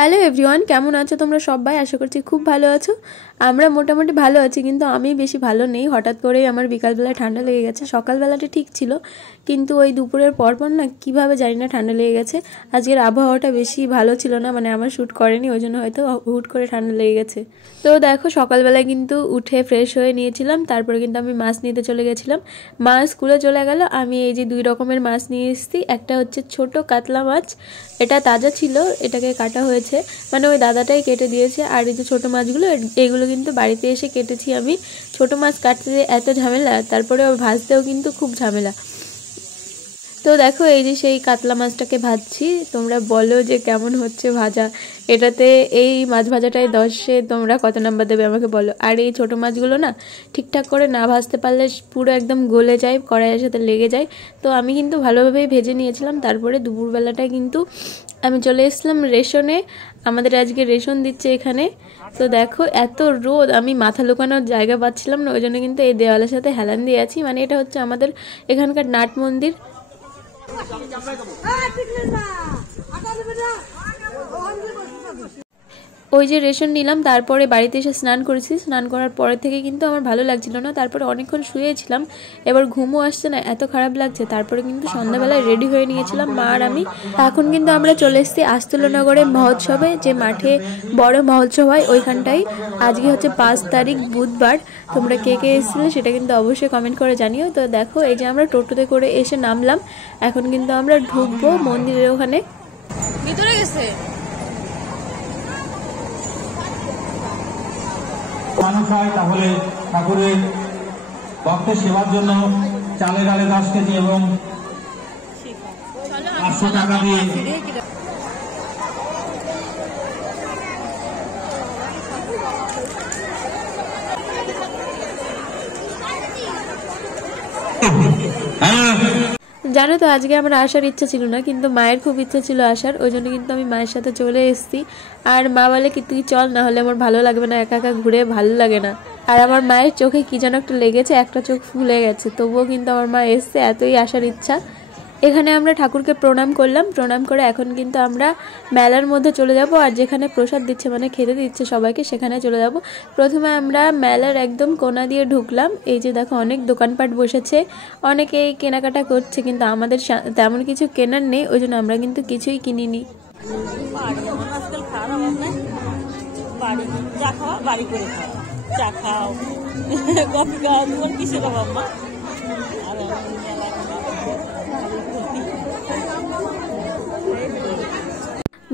Hello everyone, কেমন আছো তোমরা সবাই? আশা করছি খুব ভালো আছো। আমরা মোটামুটি ভালো আছি, কিন্তু আমি বেশি ভালো নেই। হঠাৎ করেই আমার বিকালবেলা ঠান্ডা লেগে গেছে। সকালবেলাটা ঠিক ছিল, কিন্তু ওই দুপুরের পরপর না কীভাবে জানি না ঠান্ডা লেগে গেছে। আজকের আবহাওয়াটা বেশি ভালো ছিল না, মানে আমার শ্যুট করেনি, ওই জন্য হয়তো হুট করে ঠান্ডা লেগে গেছে। তো দেখো সকালবেলায় কিন্তু উঠে ফ্রেশ হয়ে নিয়েছিলাম, তারপরে কিন্তু আমি মাছ নিতে চলে গেছিলাম। মা স্কুলে চলে গেল, আমি এই যে 2 রকমের মাছ নিয়ে এসেছি। একটা হচ্ছে ছোট কাতলা মাছ, এটা তাজা ছিল, এটাকে কাটা হয়েছে, মানে ওই দাদাটাই কেটে দিয়েছে। আর এই যে ছোটো মাছগুলো, এগুলো কিন্তু বাড়িতে এসে কেটেছি আমি। ছোটো মাছ কাটতে এত ঝামেলা, তারপরে ভাজতেও কিন্তু খুব ঝামেলা। তো দেখো এই যে সেই কাতলা মাছটাকে ভাজছি। তোমরা বলো যে কেমন হচ্ছে ভাজা। এটাতে এই মাছ ভাজাটাই 10-এ তোমরা কত নাম্বার দেবে আমাকে বলো। আর এই ছোটো মাছগুলো না ঠিকঠাক করে না ভাজতে পারলে পুরো একদম গলে যায়, কড়াইয়ের সাথে লেগে যায়। তো আমি কিন্তু ভালোভাবেই ভেজে নিয়েছিলাম। তারপরে দুপুরবেলাটায় কিন্তু আমি চলে এসেছিলাম রেশনে। আমাদের আজকে রেশন দিচ্ছে এখানে। তো দেখো এত রোদ, আমি মাথা লুকানোর জায়গা পাচ্ছিলাম না, ওই জন্য কিন্তু এই দেওয়ালের সাথে হেলান দিয়ে আছি। মানে এটা হচ্ছে আমাদের এখানকার নাট মন্দির। ওই যে রেশন নিলাম, তারপরে বাড়িতে এসে স্নান করেছি। স্নান করার পরে থেকে কিন্তু আমার ভালো লাগছিল না, তারপরে অনেকক্ষণ শুয়েছিলাম। এবার ঘুমও আসছে না, এত খারাপ লাগছে। তারপরে কিন্তু সন্ধ্যাবেলায় রেডি হয়ে নিয়েছিলাম মা আর আমি। এখন কিন্তু আমরা চলে এসেছি আস্তলনগরে মহোৎসবে, যে মাঠে বড় মহোৎসব হয় ওইখানটাই। আজকে হচ্ছে 5 তারিখ বুধবার। তোমরা কে কে এসেছিলে সেটা কিন্তু অবশ্যই কমেন্ট করে জানিও। তো দেখো এই যে আমরা টোটোতে করে এসে নামলাম। এখন কিন্তু আমরা ঢুকবো মন্দিরের ওখানে। ভিতরে গেছে মানুষ হয়, তাহলে ঠাকুরের ভক্তের সেবার জন্য চালের ডালে 10 কেজি এবং 500 টাকা দিয়ে জানো তো আজকে আমার আসার ইচ্ছা ছিল না, কিন্তু মায়ের খুব ইচ্ছা ছিল আসার, ওই জন্য কিন্তু আমি মায়ের সাথে চলে এসেছি। আর মা বলে কি তুই চল, না হলে আমার ভালো লাগবে না, একা একা ঘুরে ভালো লাগে না। আর আমার মায়ের চোখে কি যেন একটা লেগেছে, একটা চোখ ফুলে গেছে, তবুও কিন্তু আমার মা এসছে, এতই আসার ইচ্ছা। এখানে আমরা ঠাকুরকে প্রণাম করলাম। প্রণাম করে এখন কিন্তু আমরা মেলার মধ্যে চলে যাব, আর যেখানে প্রসাদ দিচ্ছে মানে খেতে দিচ্ছে সবাইকে সেখানে চলে যাব। প্রথমে আমরা মেলার একদম কোণা দিয়ে ঢুকলাম। এই যে দেখো অনেক দোকানপাট বসেছে, অনেকেই কেনাকাটা করছে, কিন্তু আমাদের তেমন কিছু কেনার নেই, ওই জন্য আমরা কিন্তু কিছুই কিনিনি।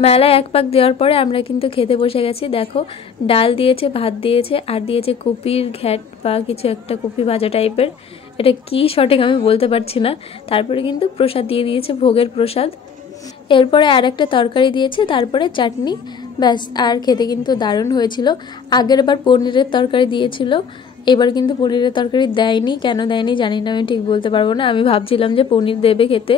মেলায় 1 পাক দেওয়ার পরে আমরা কিন্তু খেতে বসে গেছি। দেখো ডাল দিয়েছে, ভাত দিয়েছে, আর দিয়েছে কপির ঘ্যাট বা কিছু একটা, কপি ভাজা টাইপের। এটা কি সঠিক আমি বলতে পারছি না। তারপরে কিন্তু প্রসাদ দিয়ে দিয়েছে, ভোগের প্রসাদ। এরপরে আর একটা তরকারি দিয়েছে, তারপরে চাটনি, ব্যাস। আর খেতে কিন্তু দারুণ হয়েছিল। আগের বার পনিরের তরকারি দিয়েছিল, এবার কিন্তু পনিরের তরকারি দেয়নি। কেন দেয়নি জানি না, আমি ঠিক বলতে পারবো না। আমি ভাবছিলাম যে পনির দেবে খেতে,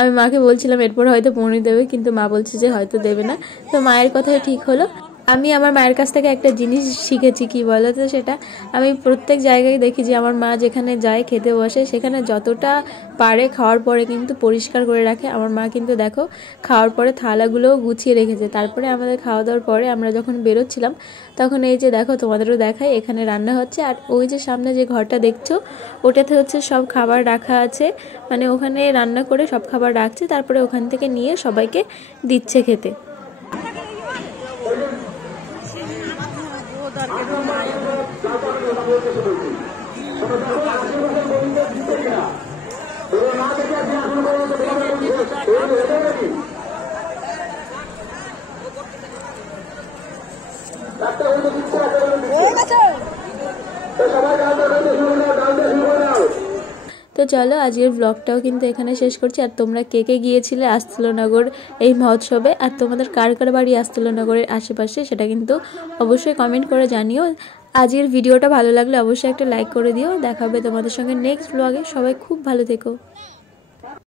আমি মাকে বলছিলাম এরপর হয়তো পনির দেবে, কিন্তু মা বলছে যে হয়তো দেবে না। তো মায়ের কথাই ঠিক হলো। আমি আমার মায়ের কাছ থেকে একটা জিনিস শিখেছি, কি বলো তো সেটা, আমি প্রত্যেক জায়গায় দেখি যে আমার মা যেখানে যায় খেতে বসে, সেখানে যতটা পারে খাওয়ার পরে কিন্তু পরিষ্কার করে রাখে। আমার মা কিন্তু দেখো খাওয়ার পরে থালাগুলোও গুছিয়ে রেখেছে। তারপরে আমাদের খাওয়া দাওয়ার পরে আমরা যখন বেরোচ্ছিলাম, তখন এই যে দেখো তোমাদেরও দেখাই, এখানে রান্না হচ্ছে। আর ওই যে সামনে যে ঘরটা দেখছো, ওটাতে হচ্ছে সব খাবার রাখা আছে, মানে ওখানে রান্না করে সব খাবার রাখছে, তারপরে ওখান থেকে নিয়ে সবাইকে দিচ্ছে খেতে। তো চলো আজকের ব্লগটাও কিন্তু এখানে শেষ করছি। আর তোমরা কে কে গিয়েছিলে আস্তলনগর এই মহোৎসবে, আর তোমাদের কার কার বাড়ি আস্তলনগরের আশেপাশে সেটা কিন্তু অবশ্যই কমেন্ট করে জানিও। আজকের ভিডিওটা ভালো লাগলে অবশ্যই একটা লাইক করে দিও। দেখা হবে তোমাদের সঙ্গে নেক্সট ব্লগে। সবাই খুব ভালো থেকো।